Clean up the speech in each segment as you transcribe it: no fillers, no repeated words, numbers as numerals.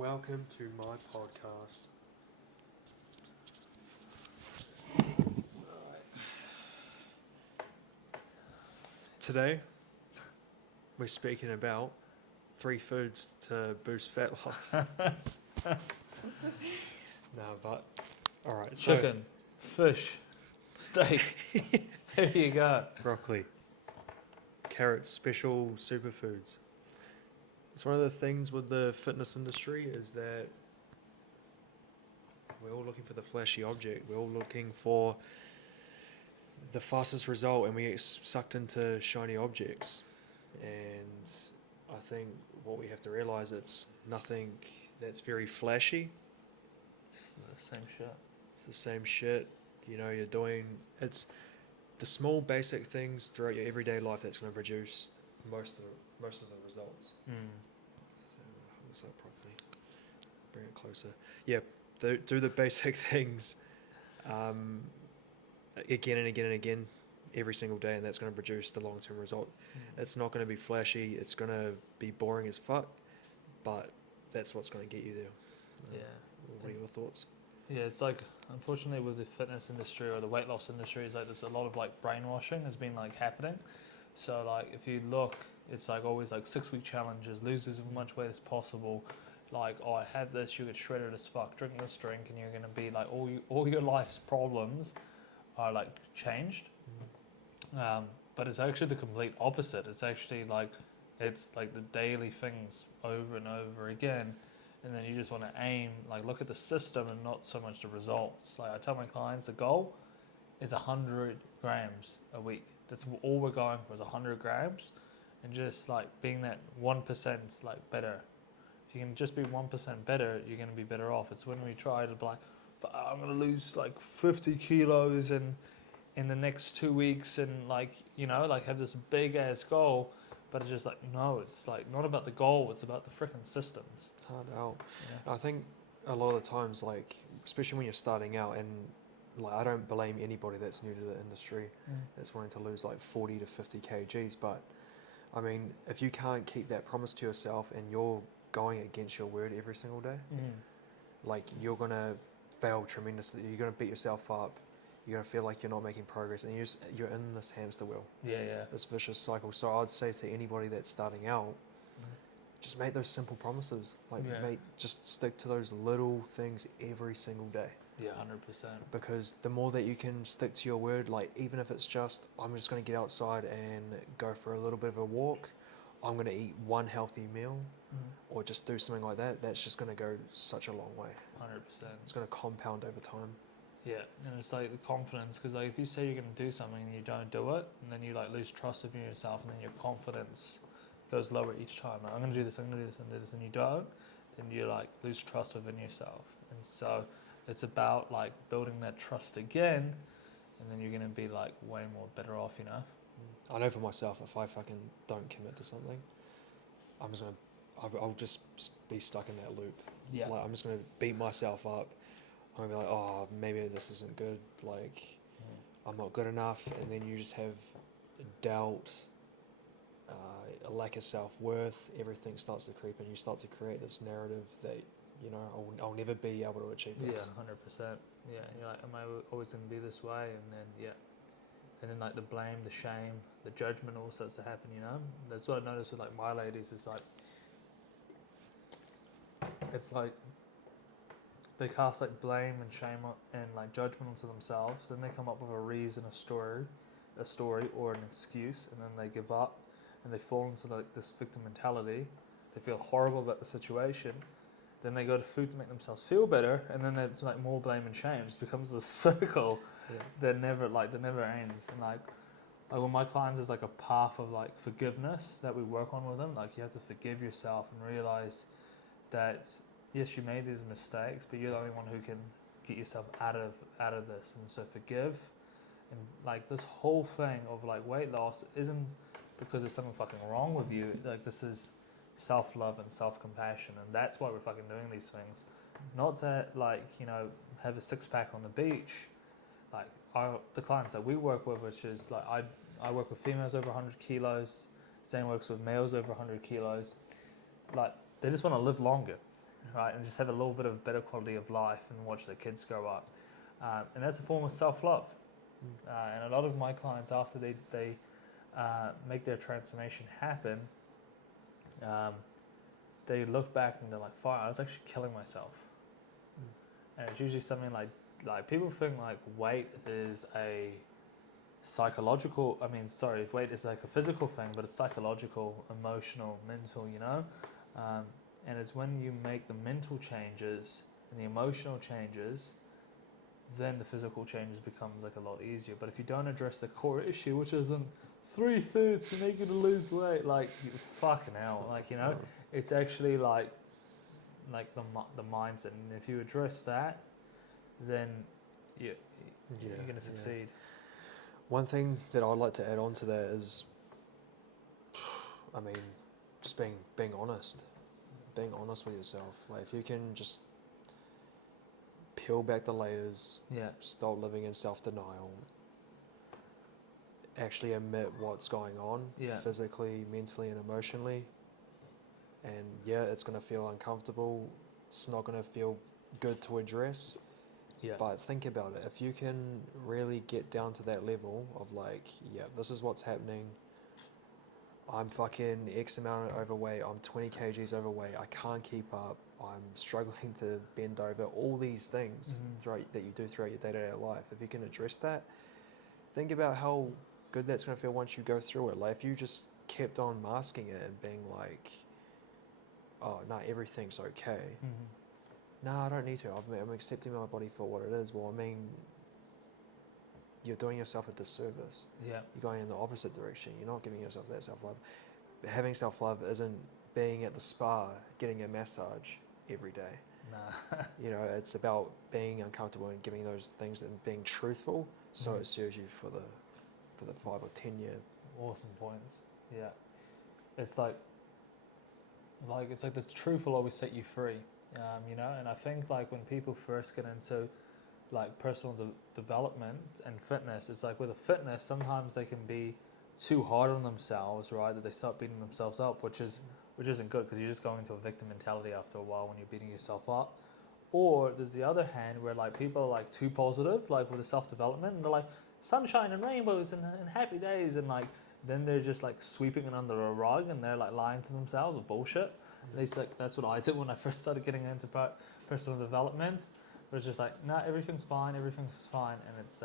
Welcome to my podcast. Today, we're speaking about 3 foods to boost fat loss. No, but alright, so Chicken, fish, steak. There you go. broccoli, carrots, special superfoods. It's one of the things with the fitness industry is that we're all looking for the flashy object. We're all looking for the fastest result, and we get sucked into shiny objects. And I think what we have to realize, it's nothing that's very flashy. It's the same shit. It's the same shit. You know, you're doing it's the small basic things throughout your everyday life that's going to produce most of the results. So, hold this up properly. Bring it closer. Yeah, do the basic things again and again and again every single day, and that's going to produce the long-term result. It's not going to be flashy. It's going to be boring as fuck, but that's what's going to get you there. Yeah. What are your thoughts? Yeah, it's like, unfortunately with the fitness industry or the weight loss industry, is like there's a lot of like brainwashing has been like happening. So like if you look, it's like always like 6-week challenges, lose as much weight as possible. Like, oh, I have this, you get shredded as fuck, drink this drink, and you're gonna be like all your life's problems are like changed. But it's actually the complete opposite. It's actually like it's like the daily things over and over again. And then you just want to aim, like look at the system and not so much the results. Like I tell my clients, the goal is 100 grams a week. That's all we're going for, is 100 grams, and just like being that 1% like better. If you can just be 1% better, you're going to be better off. It's when we try to be like, I'm going to lose like 50 kilos in the next 2 weeks, and like, you know, like have this big ass goal. But it's just like, no, it's like not about the goal, it's about the freaking systems. Hard out. Yeah. I think a lot of the times, like, especially when you're starting out, and like, I don't blame anybody that's new to the industry that's wanting to lose like 40 to 50 kgs, but I mean, if you can't keep that promise to yourself and you're going against your word every single day, like, you're going to fail tremendously. You're going to beat yourself up. You're going to feel like you're not making progress, and you're in this hamster wheel. Yeah. This vicious cycle. So I'd say to anybody that's starting out, just make those simple promises. Like, just stick to those little things every single day. Yeah, 100%. Because the more that you can stick to your word, like, even if it's just, I'm just going to get outside and go for a little bit of a walk, I'm going to eat one healthy meal, or just do something like that, that's just going to go such a long way. 100%. It's going to compound over time. Yeah, and it's like the confidence, because like if you say you're going to do something and you don't do it, and then you like lose trust in yourself, and then your confidence goes lower each time. Like, I'm going to do this, I'm going to do this, and do this, and you don't, then you like lose trust within yourself. And so it's about like building that trust again, and then you're going to be like way more better off, you know? I know for myself, if I fucking don't commit to something, I'll just be stuck in that loop. Yeah. Like, I'm just going to beat myself up. I'm going to be like, oh, maybe this isn't good. Like, I'm not good enough. And then you just have doubt, a lack of self-worth. Everything starts to creep in. You start to create this narrative that, you know, I'll never be able to achieve this. Yeah, 100%. Yeah, and you're like, am I always going to be this way? And then, and then like the blame, the shame, the judgment all starts to happen, you know? That's what I noticed with like my ladies, is like, it's like they cast like blame and shame and like judgment onto themselves. Then they come up with a reason, a story or an excuse, and then they give up and they fall into like this victim mentality. They feel horrible about the situation. Then they go to food to make themselves feel better, and then it's like more blame and shame. It just becomes this circle that never ends. And like with my clients, is like a path of like forgiveness that we work on with them. Like, you have to forgive yourself and realize that yes, you made these mistakes, but you're the only one who can get yourself out of this. And so forgive. And like this whole thing of like weight loss isn't because there's something fucking wrong with you. Like, this is self-love and self-compassion, and that's why we're fucking doing these things. Not to like, you know, have a six-pack on the beach. Like, the clients that we work with, which is like, I work with females over 100 kilos, Zane works with males over 100 kilos. Like, they just want to live longer. right, and just have a little bit of better quality of life and watch their kids grow up. And that's a form of self-love. And a lot of my clients, after they make their transformation happen, they look back and they're like, "Fire! I was actually killing myself." And it's usually something like people think like weight is a psychological. Weight is like a physical thing, but it's psychological, emotional, mental. And it's when you make the mental changes and the emotional changes, then the physical changes becomes like a lot easier. But if you don't address the core issue, which isn't 3 foods to make you to lose weight, like fucking hell, it's actually like the mindset. And if you address that, then you're going to succeed. One thing that I'd like to add on to that is, just being honest. Being honest with yourself. Like, if you can just peel back the layers, stop living in self-denial, actually admit what's going on physically, mentally and emotionally, and it's going to feel uncomfortable, it's not going to feel good to address, but think about it. If you can really get down to that level of like, this is what's happening, I'm fucking X amount overweight, I'm 20 kgs overweight, I can't keep up, I'm struggling to bend over, all these things that you do throughout your day-to-day life. If you can address that, think about how good that's going to feel once you go through it. Like, if you just kept on masking it and being like, oh, no, everything's okay. No, I don't need to. I'm accepting my body for what it is. Well, you're doing yourself a disservice. Yeah. You're going in the opposite direction. You're not giving yourself that self-love. Having self-love isn't being at the spa, getting a massage every day. Nah. It's about being uncomfortable and giving those things and being truthful, so it serves you for the 5 or 10 year. Awesome points. Yeah. It's like the truth will always set you free. And I think like when people first get into like personal development and fitness, it's like with a fitness, sometimes they can be too hard on themselves, right? That they start beating themselves up, which isn't good, because you're just going into a victim mentality after a while when you're beating yourself up. Or there's the other hand where like people are like too positive, like with the self-development, and they're like sunshine and rainbows and happy days, and like then they're just like sweeping it under a rug and they're like lying to themselves with bullshit. At least like that's what I did when I first started getting into personal development. It was just like, nah, everything's fine, and it's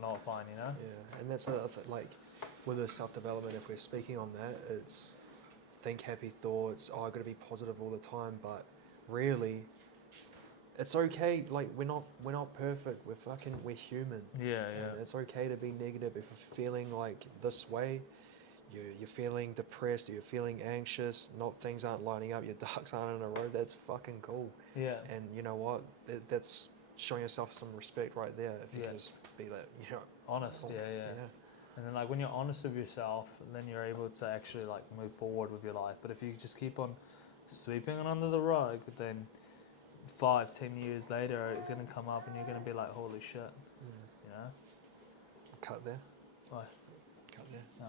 not fine, Yeah, and that's like with the self-development, if we're speaking on that, it's think happy thoughts, I've got to be positive all the time, but really, it's okay. Like, we're not perfect. We're human. Yeah. And it's okay to be negative. If you're feeling like this way, you're feeling depressed, or you're feeling anxious, things aren't lining up, your ducks aren't in a row, that's fucking cool. Yeah. And you know what? That's showing yourself some respect right there. If you just be that, honest. Yeah. And then like when you're honest with yourself, then you're able to actually like move forward with your life. But if you just keep on sweeping it under the rug, then 5-10 years later it's going to come up and you're going to be like, holy shit. Cut there. Why? Cut there. No.